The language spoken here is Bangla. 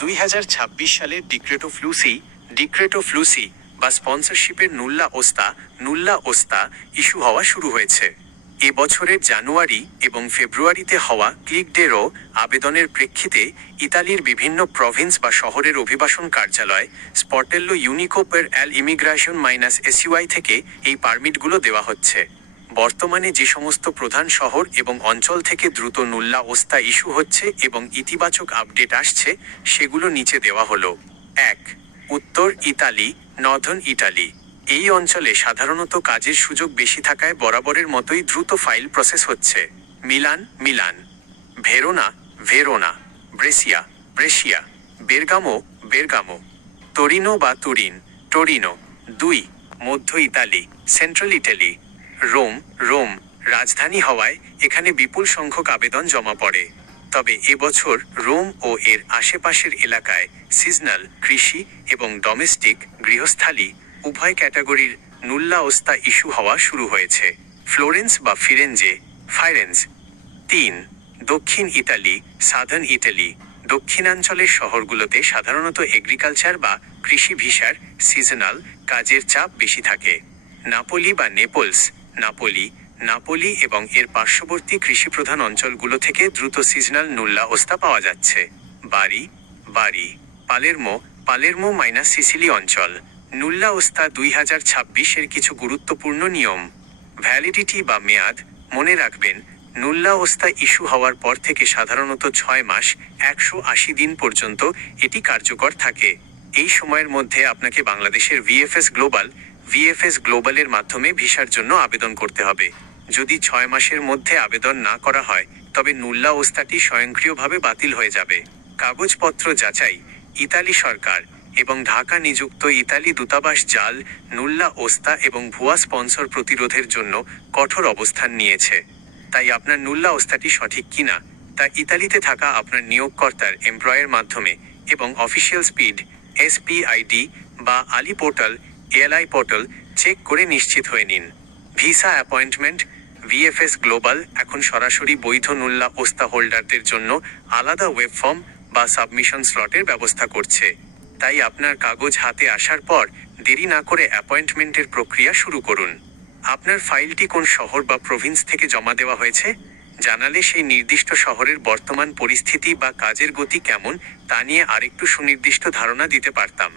2026 সালের ডিক্রেটো ফ্লুসি বা স্পন্সরশিপের নুল্লা ওস্তা ইস্যু হওয়া শুরু হয়েছে। এ বছরের জানুয়ারি এবং ফেব্রুয়ারিতে হওয়া ক্লিকডেরো আবেদনের প্রেক্ষিতে ইতালির বিভিন্ন প্রভিন্স বা শহরের অভিবাসন কার্যালয় স্পর্টেল্লো ইউনিকো পের এল ইমিগ্রাশন -SUI থেকে এই পারমিটগুলো দেওয়া হচ্ছে। বর্তমানে যে সমস্ত প্রধান শহর এবং অঞ্চল থেকে দ্রুত নুল্লা ওস্তা ইস্যু হচ্ছে এবং ইতিবাচক আপডেট আসছে সেগুলো নিচে দেওয়া হলো। 1. উত্তর ইতালি, নর্দার্ন ইটালি। এই অঞ্চলে সাধারণত কাজের সুযোগ বেশি থাকায় বরাবরের মতোই দ্রুত ফাইল প্রসেস হচ্ছে। Milan, Verona, Brescia, Bergamo, Torino. 2. মধ্য ইতালি, সেন্ট্রাল ইটালি। রোম, রাজধানী হওয়ায় এখানে বিপুল সংখ্যক আবেদন জমা পড়ে। তবে এবছর রোম ও এর আশেপাশের এলাকায় সিজনাল, কৃষি এবং ডোমেস্টিক, গৃহস্থালী উভয় ক্যাটাগরির নুল্লা ওস্তা ইস্যু হওয়া শুরু হয়েছে। ফ্লোরেন্স বা ফাইরেন্স। 3. দক্ষিণ ইতালি, সাদার্ন ইটালি। দক্ষিণাঞ্চলের শহরগুলোতে সাধারণত এগ্রিকালচার বা কৃষি ভিসার সিজনাল কাজের চাপ বেশি থাকে। নাপোলি বা নেপলস, নাপোলি এবং এর পার্শ্ববর্তী কৃষিপ্রধান অঞ্চলগুলো থেকে দ্রুত সিজনাল নুল্লা ওস্তা পাওয়া যাচ্ছে। বারি, পালেরমো সিসিলি অঞ্চল। নুল্লা ওস্তা 2026 এর কিছু গুরুত্বপূর্ণ নিয়ম। ভ্যালিডিটি বা মেয়াদ। মনে রাখবেন, নুল্লা ওস্তা ইস্যু হওয়ার পর থেকে সাধারণত 6 মাস 180 দিন পর্যন্ত এটি কার্যকর থাকে। এই সময়ের মধ্যে আপনাকে বাংলাদেশের ভিএফএস গ্লোবালের মাধ্যমে ভিসার জন্য আবেদন করতে হবে। যদি 6 মাসের মধ্যে আবেদন না করা হয় তবে নুল্লা ওস্তাটি স্বয়ংক্রিয়ভাবে বাতিল হয়ে যাবে। কাগজপত্র যাচাই। ইতালি সরকার এবং ঢাকা নিযুক্ত ইতালি দূতাবাস জাল, নুল্লা ওস্তা এবং ভুয়া স্পন্সর প্রতিরোধের জন্য কঠোর অবস্থান নিয়েছে। তাই আপনার নুল্লা ওস্তাটি সঠিক কিনা তা ইতালিতে থাকা আপনার নিয়োগকর্তার এমপ্লয়ের মাধ্যমে এবং অফিসিয়াল স্পিড SPID বা ALI পোর্টাল চেক করে নিশ্চিত হয়ে নিন। Visa appointment. ভিএফএস গ্লোবাল এখন সরাসরি বৈধ নুল্লা ওস্তা হোল্ডারদের জন্য আলাদা ওয়েব ফর্ম বা সাবমিশন স্লটের ব্যবস্থা করছে। তাই আপনার কাগজ হাতে আসার পর দেরি না করে অ্যাপয়েন্টমেন্টের প্রক্রিয়া শুরু করুন। আপনার ফাইলটি কোন শহর বা প্রভিন্স থেকে জমা দেওয়া হয়েছে জানালে সেই নির্দিষ্ট শহরের বর্তমান পরিস্থিতি বা কাজের গতি কেমন তা নিয়ে আরেকটু সুনির্দিষ্ট ধারণা দিতে পারতাম।